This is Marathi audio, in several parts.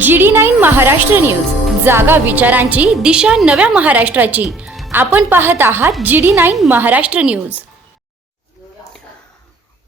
G D nine Maharashtra news. जागा विचारांची दिशा नव्या महाराष्ट्राची. आपण पाहत आहात G D nine Maharashtra news.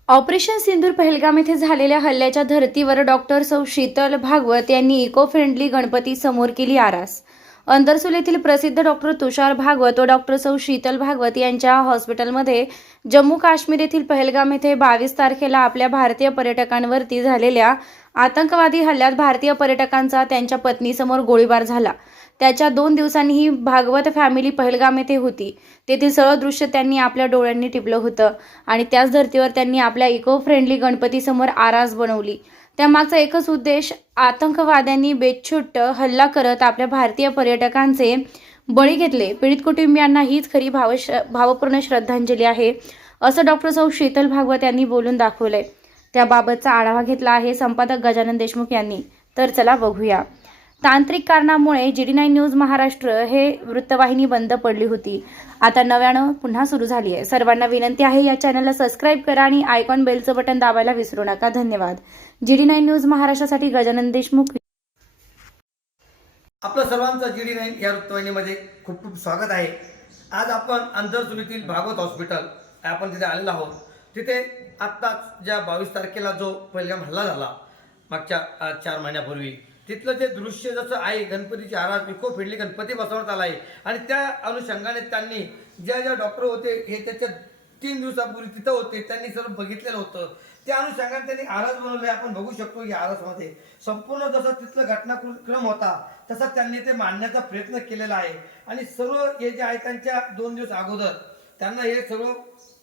Operation Sindoor Pahalgam येथे झालेल्या हल्ल्याच्या धर्तीवर डॉक्टर सौ शीतल भागवत यांनी इको फ्रेंडली गणपती समोर केली आरास. अंदरसूल येथील प्रसिद्ध डॉक्टर तुषार भागवत व डॉक्टर सौ शीतल भागवत यांच्या हॉस्पिटलमध्ये जम्मू काश्मीर येथील पहलगाम येथे बावीस तारखेला आपल्या भारतीय पर्यटकांवरती झालेल्या आतंकवादी हल्ल्यात भारतीय पर्यटकांचा त्यांच्या पत्नीसमोर गोळीबार झाला. त्याच्या दोन दिवसांनी ही भागवत फॅमिली पहलगाम येथे होती. तेथील सर्व दृश्य त्यांनी आपल्या डोळ्यांनी टिपलं होतं आणि त्याच धर्तीवर त्यांनी आपल्या इको फ्रेंडली गणपतीसमोर आरास बनवली. त्यामागचा एकच उद्देश आतंकवाद्यांनी बेछुट्ट हल्ला करत आपल्या भारतीय पर्यटकांचे बळी घेतले. पीडित कुटुंबियांना हीच खरी भाव भावपूर्ण श्रद्धांजली आहे असं डॉक्टर सौ शीतल भागवत यांनी बोलून दाखवलंय. त्याबाबतचा आढावा घेतला आहे संपादक गजानन देशमुख यांनी. तर चला बघूया. तांत्रिक कारणामुळे G D nine news Maharashtra हे वृत्तवाहिनी बंद पडली होती. आता नव्यानं पुन्हा सुरू झाली आहे. सर्वांना विनंती आहे या चॅनलला सबस्क्राईब करा आणि आयकॉन बेलचं बटन दाबायला विसरू नका. धन्यवाद. जी डी नाईन न्यूज महाराष्ट्रासाठी गजानन देशमुख. आपलं सर्वांचं जी डी नाईन या वृत्तवाहिनीमध्ये खूप खूप स्वागत आहे. आज आपण अंतरसुलीतील भागवत हॉस्पिटल आपण तिथे आलेलो आहोत. तिथे आत्ताच ज्या बावीस तारखेला जो पहिलगाम हल्ला झाला मागच्या चार महिन्यापूर्वी तिथलं जे दृश्य जसं आहे गणपतीची आरास इको फिरली गणपती बसवण्यात आला आहे. आणि त्या अनुषंगाने त्यांनी ज्या ज्या डॉक्टर होते हे त्याच्या तीन दिवसापूर्वी तिथं होते त्यांनी सर्व बघितलेलं होतं. त्या अनुषंगाने त्यांनी आरस बनवले. आपण बघू शकतो की आरसमध्ये संपूर्ण जसा तिथलं घटनाक्रम होता तसा त्यांनी ते मांडण्याचा प्रयत्न केलेला आहे. आणि सर्व हे जे आहे त्यांच्या दोन दिवस अगोदर त्यांना हे सगळं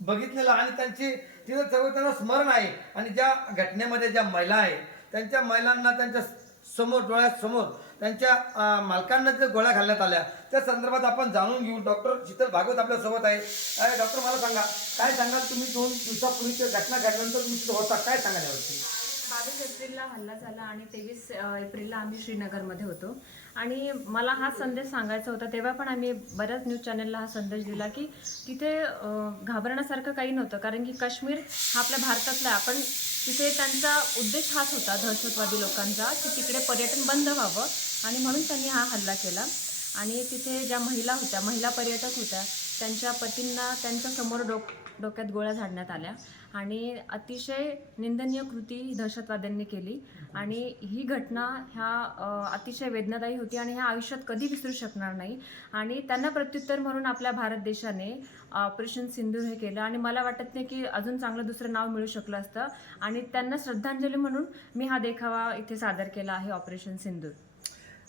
बघितलेलं आणि त्यांची तिथं सगळं त्यांना स्मरण आहे. आणि ज्या घटनेमध्ये ज्या महिला आहे त्यांच्या महिलांना त्यांच्या समोर डोळ्यासमोर त्यांच्या मालकांना जे गोळ्या घालण्यात आल्या त्या संदर्भात आपण जाणून घेऊ. डॉक्टर शीतल भागवत आपल्यासोबत आहे. अरे डॉक्टर मला सांगा काय सांगाल तुम्ही? दोन दिवसापूर्वीची घटना घडल्यानंतर तुम्ही तिथे होता. काय सांगाल यावरती बावीस एप्रिलला हल्ला झाला आणि तेवीस एप्रिलला आम्ही श्रीनगरमध्ये होतो. आणि मला हा संदेश सांगायचा होता. तेव्हा पण आम्ही बऱ्याच न्यूज चॅनलला हा संदेश दिला की तिथे घाबरण्यासारखं काही नव्हतं. कारण की काश्मीर हा आपल्या भारतातला आहे. आपण तिथे त्यांचा उद्देश हाच होता दहशतवादी लोकांचा की तिकडे पर्यटन बंद व्हावं. आणि म्हणून त्यांनी हा हल्ला केला. आणि तिथे ज्या महिला होत्या महिला पर्यटक होत्या त्यांच्या पतींना त्यांच्यासमोर डोक डोक्यात गोळ्या झाडण्यात आल्या. आणि अतिशय निंदनीय कृती दहशतवाद्यांनी केली. आणि ही घटना ह्या अतिशय वेदनादायी होती आणि ह्या आयुष्यात कधी विसरू शकणार नाही. आणि त्यांना प्रत्युत्तर म्हणून आपल्या भारत देशाने ऑपरेशन सिंधूर हे केलं. आणि मला वाटत नाही की अजून चांगलं दुसरं नाव मिळू शकलं असतं. आणि त्यांना श्रद्धांजली म्हणून मी हा देखावा इथे सादर केला आहे ऑपरेशन सिंधूर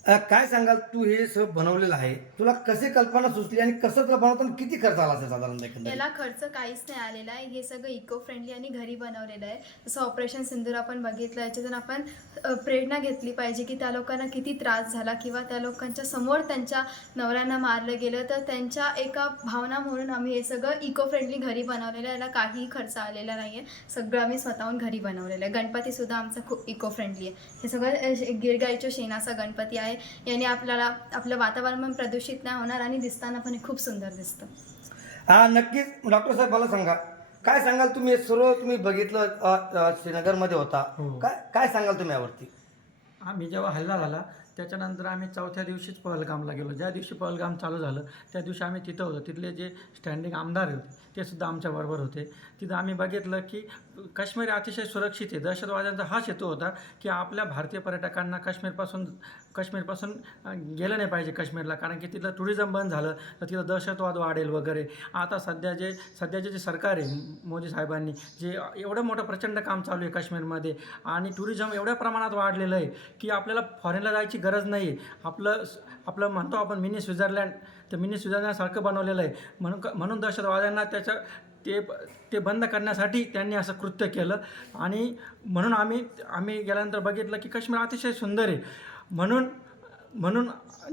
काय सांगाल? तू हे सगळं बनवलेलं आहे. तुला कसे कल्पना सुचली आणि कसं तुला बनवताना किती खर्च आला असेल साधारण एकंदरीत? याला खर्च काहीच नाही आलेला आहे. हे सगळं इको फ्रेंडली आणि घरी बनवलेलं आहे. जसं ऑपरेशन सिंदूर आपण बघितलं याच्यातून आपण अ, प्रेरणा घेतली पाहिजे की त्या लोकांना किती त्रास झाला किंवा त्या लोकांच्या समोर त्यांच्या नवऱ्यांना मारलं गेलं तर त्यांच्या एका भावना म्हणून आम्ही हे सगळं इको फ्रेंडली घरी बनवलेलं आहे. याला काहीही खर्च आलेला नाही आहे सगळं आम्ही स्वतःहून घरी बनवलेलं आहे. गणपतीसुद्धा आमचा खूप इको फ्रेंडली आहे. हे सगळं अ, गिरगाईच्या शेणाचा गणपती आहे. याने आपल्याला आपलं वातावरण पण प्रदूषित नाही होणार आणि दिसताना पण हे खूप सुंदर दिसतं. हा नक्कीच. डॉक्टर साहेब मला सांगा. काय सांगाल तुम्ही? हे सर्व तुम्ही बघितलं अ, अ, श्रीनगरमध्ये होता. हो. काय काय सांगाल तुम्ही यावरती? आम्ही जेव्हा हल्ला झाला त्याच्यानंतर आम्ही चौथ्या दिवशीच पहलगामला गेलो. ज्या दिवशी पहलगाम चालू झालं त्या दिवशी आम्ही तिथं होतो. तिथले जे स्टँडिंग आमदार होते ते सुद्धा आमच्याबरोबर होते. तिथं आम्ही बघितलं की काश्मीर अतिशय सुरक्षित आहे. दहशतवाद्यांचा हाच हेतू होता की आपल्या भारतीय पर्यटकांना काश्मीरपासून काश्मीरपासून गेलं नाही पाहिजे काश्मीरला. कारण की तिथलं टुरिझम बंद झालं तर तिथं दहशतवाद वाढेल वगैरे. आता सध्या जे सध्याचे जे सरकार आहे मोदी साहेबांनी जे एवढं मोठं प्रचंड काम चालू आहे काश्मीरमध्ये आणि टुरिझम एवढ्या प्रमाणात वाढलेलं आहे की आपल्याला फॉरेनला जायची गरज नाही. आहे आपलं आपलं म्हणतो आपण मिनी स्वित्झर्लंड तर मिनी स्वित्झर्लंडसारखं बनवलेलं आहे. म्हणून म्हणून दहशतवाद्यांना त्याच्या ते ते बंद करण्यासाठी त्यांनी असं कृत्य केलं. आणि म्हणून आम्ही आम्ही गेल्यानंतर बघितलं की काश्मीर अतिशय सुंदर आहे. म्हणून म्हणून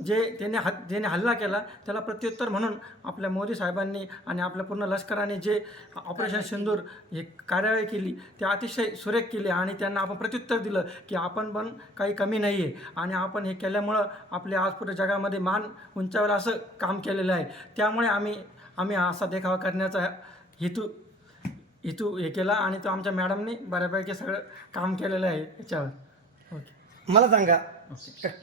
जे त्याने हा ज्याने हल्ला केला त्याला प्रत्युत्तर म्हणून आपल्या मोदी साहेबांनी आणि आपल्या पूर्ण लष्कराने जे ऑपरेशन सिंदूर हे कार्यवाही केली ते अतिशय सुरेख केली आणि त्यांना आपण प्रत्युत्तर दिलं की आपण पण काही कमी नाही आहे आणि आपण हे केल्यामुळं आपल्या आज पुढे जगामध्ये मान उंचावेल असं काम केलेलं आहे. त्यामुळे आम्ही आम्ही असा देखावा करण्याचा हेतू हेतू हे केला आणि तो आमच्या मॅडमनी बऱ्यापैकी सगळं काम केलेलं आहे याच्यावर. ओके. मला सांगा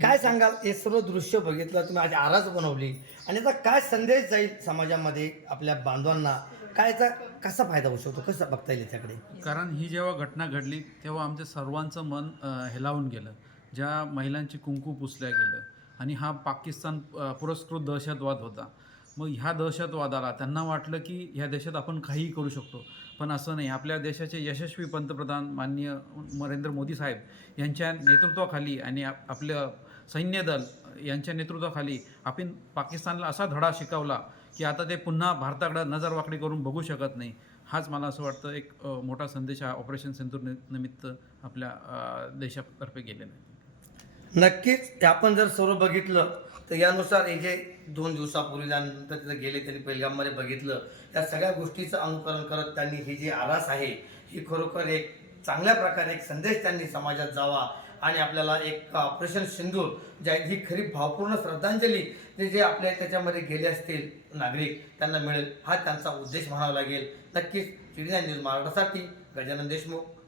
काय सांगाल? हे सर्व दृश्य बघितलं तुम्ही आज आरास बनवली. आणि याचा काय संदेश जाईल समाजामध्ये आपल्या बांधवांना? काय याचा कसा फायदा होऊ शकतो? कसं बघता येईल याच्याकडे? कारण ही जेव्हा घटना घडली तेव्हा आमच्या सर्वांचं मन हेलावून गेलं. ज्या महिलांची कुंकू पुसल्या गेलं. आणि हा पाकिस्तान पुरस्कृत दहशतवाद होता. मग ह्या दहशतवादाला त्यांना वाटलं की ह्या देशात आपण काहीही करू शकतो. पण असं नाही. आपल्या देशाचे यशस्वी पंतप्रधान माननीय नरेंद्र मोदी साहेब यांच्या नेतृत्वाखाली आणि आप- आपलं सैन्य दल यांच्या नेतृत्वाखाली आपण पाकिस्तानला असा धडा शिकवला की आता ते पुन्हा भारताकडे नजरवाकडी करून बघू शकत नाही. हाच मला असं वाटतं एक मोठा संदेश हा ऑपरेशन सिंधूर निमित्त आपल्या देशातर्फे गेलेला आहे. नक्कीच. आपण जर सर्व बघितलं तर यानुसार हे जे दोन दिवसापूर्वी त्यानंतर तिथं गेले त्यांनी पहिलगाममध्ये बघितलं. त्या सगळ्या गोष्टीचं अनुकरण करत त्यांनी ही जी आरास आहे ही खरोखर एक चांगल्या प्रकारे एक संदेश त्यांनी समाजात जावा आणि आपल्याला एक ऑपरेशन सिंधूर जे ही खरी भावपूर्ण श्रद्धांजली जे जे आपल्या त्याच्यामध्ये गेले असतील नागरिक त्यांना मिळेल. हा त्यांचा उद्देश म्हणावा लागेल. नक्कीच चिडिया न्यूज महाराष्ट्रासाठी गजानन देशमुख.